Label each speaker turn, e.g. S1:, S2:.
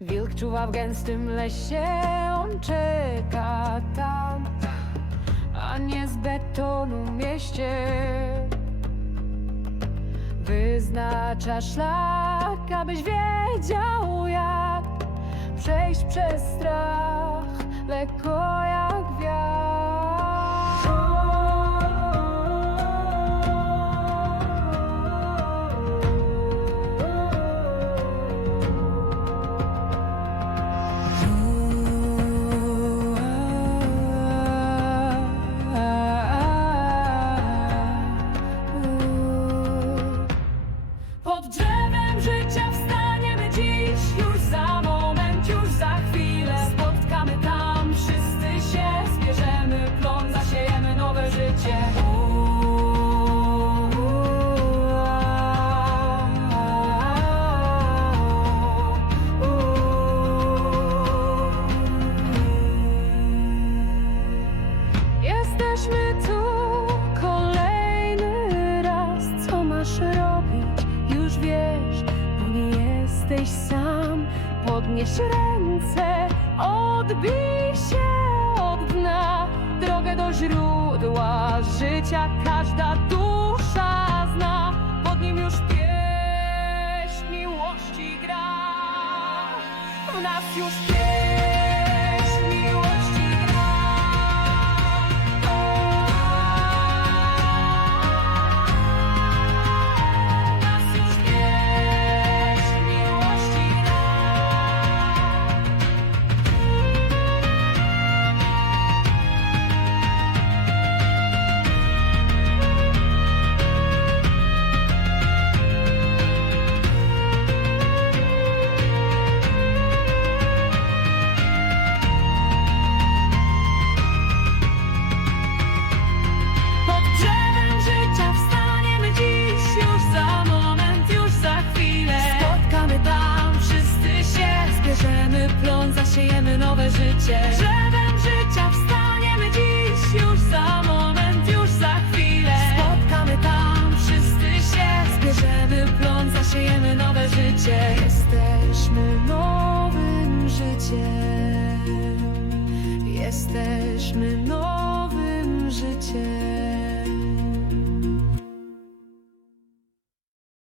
S1: Wilk czuwa w gęstym lesie, on czeka tam, a nie z betonu mieście. Wyznacza szlak, abyś wiedział jak przejść przez strach, lekko Pod drzewem życia wstaniemy dziś. Już za moment, już za chwilę. Spotkamy tam, wszyscy się zbierzemy. Plon zasiejemy nowe życie. Jesteśmy jesteś sam. Podnieś ręce, odbij się od dna. Drogę do źródła życia każda dusza zna. Pod nim już pieśń miłości gra. W nas już pieśń nowe życie. Drzewem życia wstaniemy dziś Już za moment, już za chwilę. Spotkamy tam, wszyscy się zbierzemy Plon zasiejemy nowe życie. Jesteśmy nowym życiem. Jesteśmy nowym życiem.